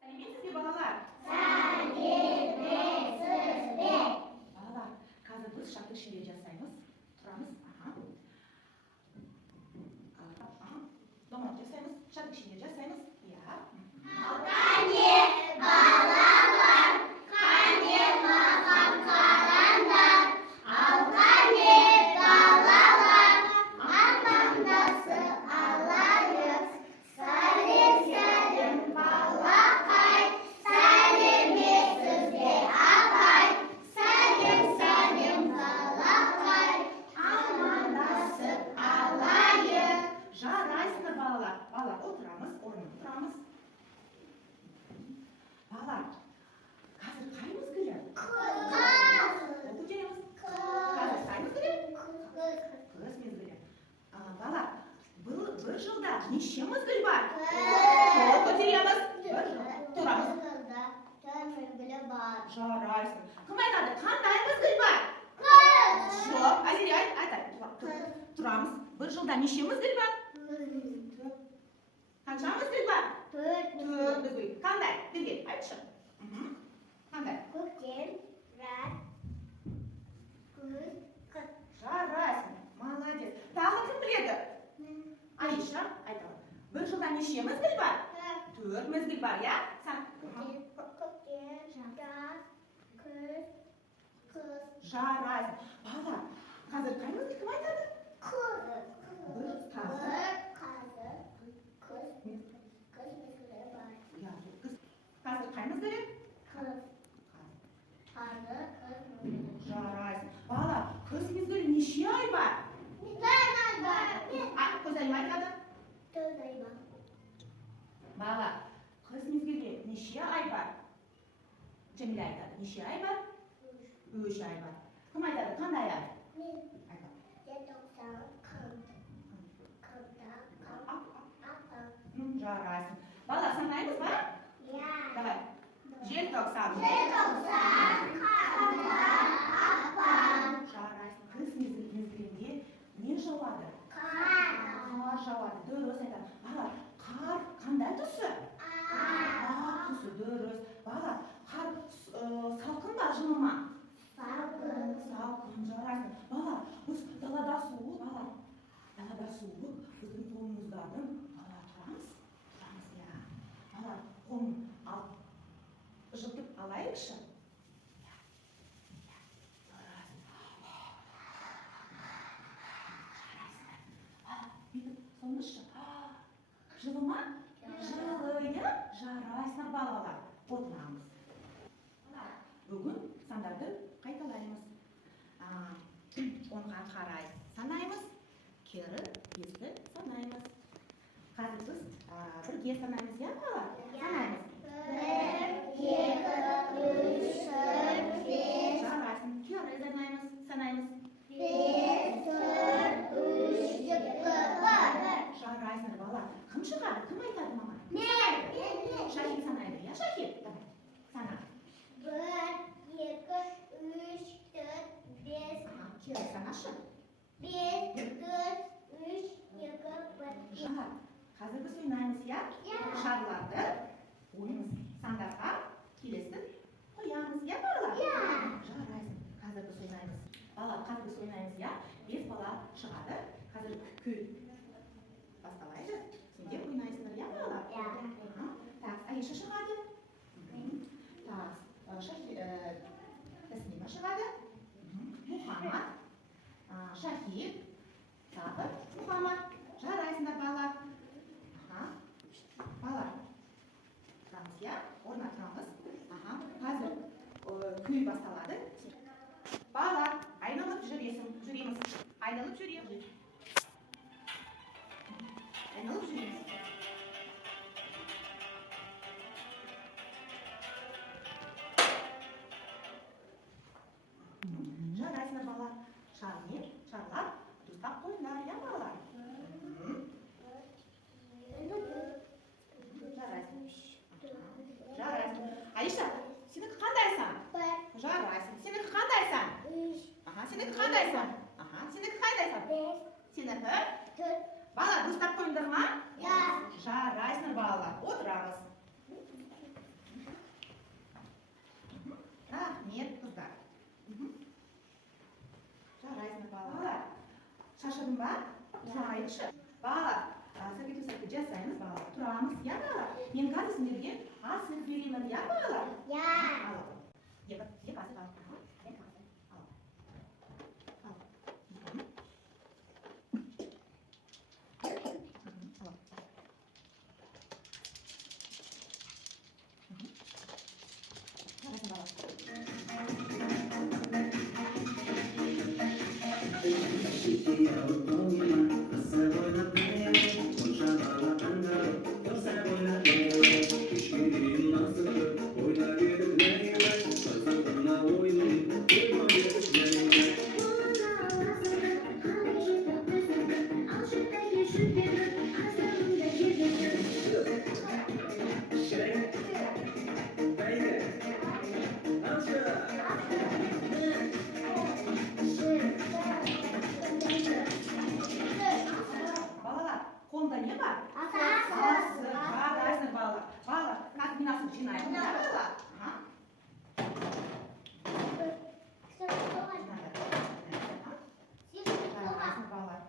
Сәлеметсіз бе балалар? Сәлеметсіз. Балалар, қазір біз шақты ішінде жасаймыз. Тұрамыз. Домалақ жасаймыз. Шақты ішінде жасаймыз. Иә. Қане балалар, қане маған қараңдар. Ал қане балалар, амандасып алайық. Сәлем, сәлем балақай, сәлеметсіз бе апай. Сәлем, сәлем балақай, амандасып алайық. Жарайсыңдар балалар. Балалар, отырамыз, орнына тұрамыз. Балалар, қазір қай мезгілі? Көтереміз. Қазір қай мезгілі? Қыс мезгілі. Балалар, бір жылда неше мезгіл бар? Көтереміз. Бір жыл. Тұрамыз. Жарайсың. Кім айтады? Қандай мезгіл бар? Жоқ. Азире айтады. Тұрамыз. Бір жылда неше мезгіл бар? Қанша мезгіл бар? Төрт мезгіл. Қандай? Бірге айтшы. Қандай? Көктем, жаз, күз, қыс. Жарайсың. Молодец. Тағы кім біледі? Аиша айтады. Бір жылда неше мезгіл бар? Төрт мезгіл бар, иә? Көктем, жаз, күз, қыс. Жарайсың. Балалар, қазір қай мезгіл кім айтады? Күз. Бір қазір. Күз мезгілі бар. Иә, күз. Қазір қай мезгілі? Күз. Қазір күз мезгілі. Жарайсың. Балалар, күз мезгілі неше ай бар? Күз ай ма айтады? Балалар, күз мезгілі неше ай бар? Жәмилә айтады. Неше ай бар? Үш ай бар. Кім айтады? Қандай ай? Айтады. Жарайсың. Балалар, санаймыз ба? Давай. Желтоқсан. Жарайсың. Күз мезгілінде не жауады? Қар жауады. Дұрыс айтады. Балалар, қар қандай түсі? Ақ түсі. Дұрыс. Балалар, қар салқын ба, жылы ма? Салқын. Жарайсың. Балалар, біз далада суық. Балалар, далада суық. Біздің қолымыздардың. Балалар, тұрамыз. Иә. Балалар, қолын жылтып алайықшы. Соныңызшы. Жылы ма? Жылы, иә? Жарайсыңдар балалар. Отырамыз. Бүгін сандарды қайталаймыз. Онға қарай санаймыз. Кері бесті санаймыз. Қазір біз бірге санаймыз, иә балалар? Санаймыз. 1, 2, 3, 4, 5. Жарайсың. Кері санаймыз. 5, 4, 3, 2, 1. Жарайсыңдар балалар. Кім шығады? Кім айтады мама? Мен. Шахид санайды, иә Шахид? Давай. Сана. 1, 2, 3, 4, 5. Кері санашы. 5, 4, 3, 2, 1. Жар. Қазір біз ойнаймыз, иә? Шарларды ойымыз сандарға келесін қоямыз, иә балалар? Жарайсың. Қазір біз ойнаймыз. Балалар, қазір біз ойнаймыз, иә? 5 бала шығады. Қазір күй басталайды. Сендер ойнайсыңдар, иә балалар? Так, Аиша шығады. Так, Таслима шығады. Мұхаммад. Шахид. Тағы Мұхаммад. Жарайсыңдар балалар. Балалар. Тұрамыз, иә? Орнына тұрамыз. Қазір күй басталады. Балалар, айналып жүреміз. Айналып жүреміз. Жарайсыңдар балалар. Шарлар дұрыстап қойыңдар, иә балалар? Жарайсың. Аиша, сенікі қандайсың? Жарайсың. Сенікі қандайсың? Сенікі қандайсың? Сенікі? Балалар, дұрыстап қойыңдар ма? Жарайсыңдар балалар. Отырамыз. ba? Turaychi. Bala, sizga to'satga jasaymiz bala. Turamiz ya bala. Men hozir sizlarga asl beraman ya bala. Ya. Yep, asl bala. Balalar, kolda ne var? Asası. Bağlarsın balalar. Balalar, kalk binasını cinayet. Ne balalar? Ha? Bağlarsın balalar.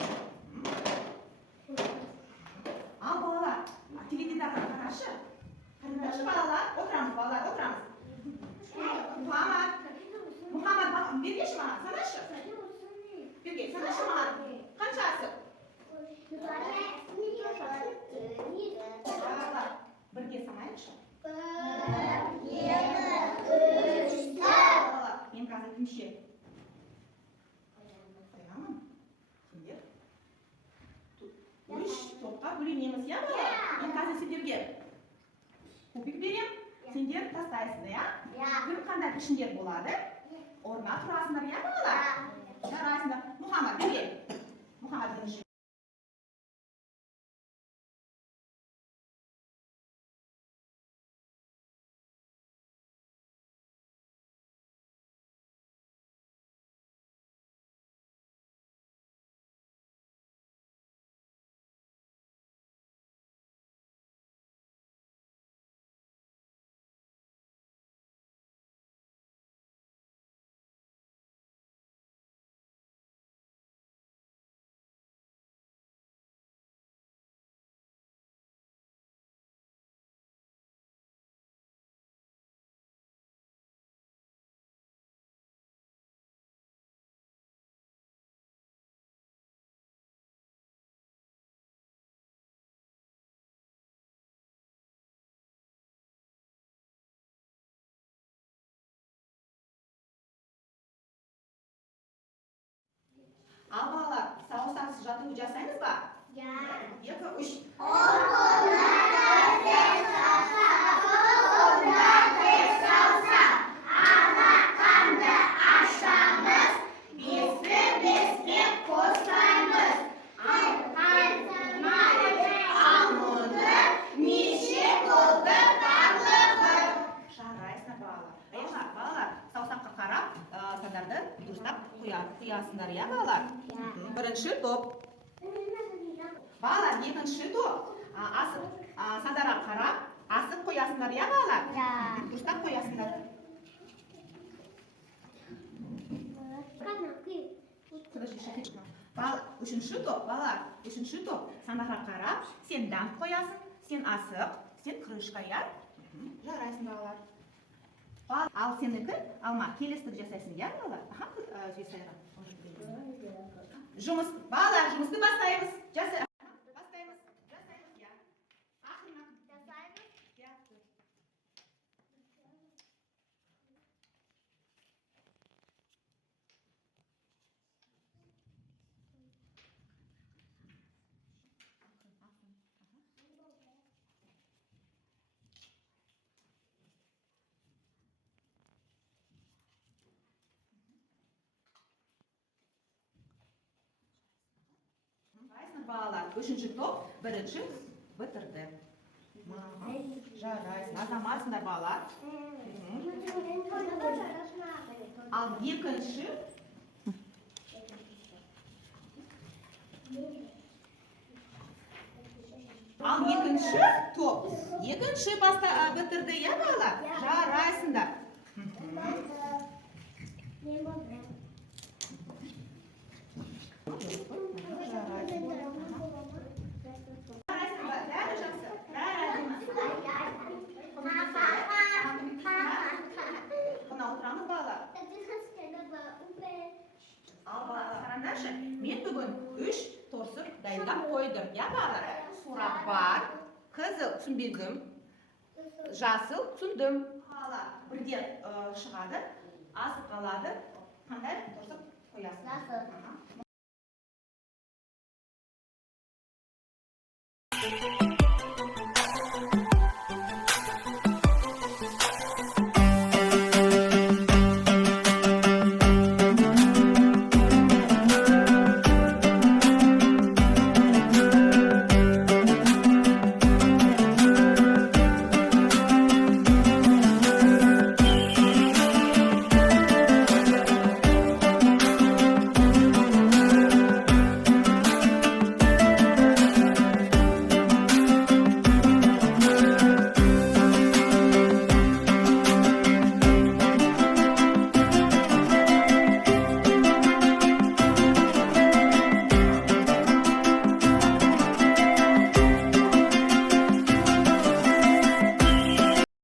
Al balalar. Televizyonda karşı. Karşı balalar. Oturamız balalar, oturamız. Muhammed bak, bir geç bana. Sana şu. Bir geç, sana şu bana. Kaçası? Balalar. Bir geç sana şu. Balalar, men hozir kimshi? Qo'yaman. Kimdir? Uch to'pqa bo'linamiz ya bala. Men hozir sizlarga ko'pik beraman. Senlar tashlaysizlar ya. Bir qanday ishinglar bo'ladi? O'rnab turasizlar ya balalar. Jarasizlar. Muhammad, kel. Muhammad ish. Al balalar, sağ жатып жасаймыз ба? Ya. 2, 3. Qo'yasizlar ya balalar. Birinchi to'p. Balalar, ikkinchi to'p. Asib, sadara qarab, asib qo'yasizlar ya balalar. Durustlab qo'yasizlar. Balalar, uchinchi to'p, balalar, uchinchi to'p. Sadara qarab, sen dam qo'yasan, sen asib, sen krышка ya. Jaraysin balalar. Al seniki, alma, kelestir jasaysan ya balalar. Aha, jasaysan. Жұмыс, балалар, жұмысты бастаймыз. Бастаймыз. Жасаймыз, я. Ақырын. Жасаймыз. Я. Balalar, üçüncü top, birinchi bitirdi. Jaraysin, azamasınlar balalar. Al ikinchi. Al ikinchi top. Ikinchi bitirdi ya balalar. Jaraysınlar. Men bugun 3 to'rsiq dayıllab qo'ydim. Ya bari so'rab var. Qizil tushundim. Жасыл tushundim. Hala birga chiqadi, asib qoladi. Qanday to'rsiq qo'yasiz? Жасыл.